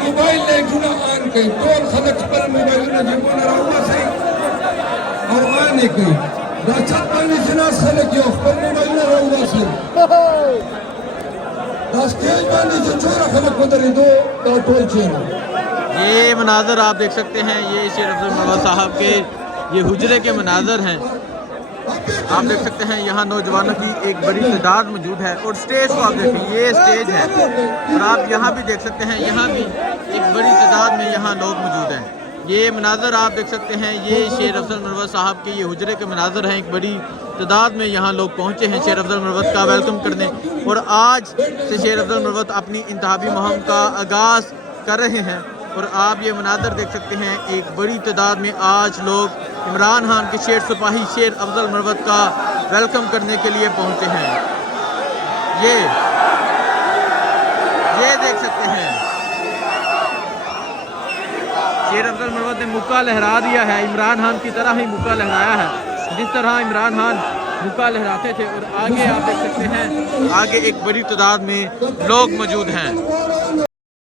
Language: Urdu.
موبائل نے جنا آن کئی طول خلق پر موبائل نے جبون راوہ سے اور آنے کئی دا چھپانی جناس خلق یو پر موبائل نے راوہ سے دا سٹیج بانی جو چورا خلق مدری دو دا طول چینا۔ یہ مناظر آپ دیکھ سکتے ہیں، یہ شیر افضل مروت صاحب کے یہ حجرے کے مناظر ہیں۔ آپ دیکھ سکتے ہیں یہاں نوجوانوں کی ایک بڑی تعداد موجود ہے اور سٹیج کو آپ دیکھیں، یہ سٹیج ہے اور آپ یہاں بھی دیکھ سکتے ہیں، یہاں بھی ایک بڑی تعداد میں یہاں لوگ موجود ہیں۔ یہ مناظر آپ دیکھ سکتے ہیں، یہ شیر افضل مروت صاحب کے یہ حجرے کے مناظر ہیں۔ ایک بڑی تعداد میں یہاں لوگ پہنچے ہیں شیر افضل مروت کا ویلکم کرنے اور آج سے شیر افضل مروت اپنی انتخابی مہم کا آغاز کر رہے ہیں اور آپ یہ مناظر دیکھ سکتے ہیں، ایک بڑی تعداد میں آج لوگ عمران خان کے شیر سپاہی شیر افضل مروت کا ویلکم کرنے کے لیے پہنچے ہیں۔ یہ دیکھ سکتے ہیں، شیر افضل مروت نے مکہ لہرا دیا ہے، عمران خان کی طرح ہی مکہ لہرایا ہے جس طرح عمران خان مکہ لہراتے تھے اور آگے آپ دیکھ سکتے ہیں، آگے ایک بڑی تعداد میں لوگ موجود ہیں۔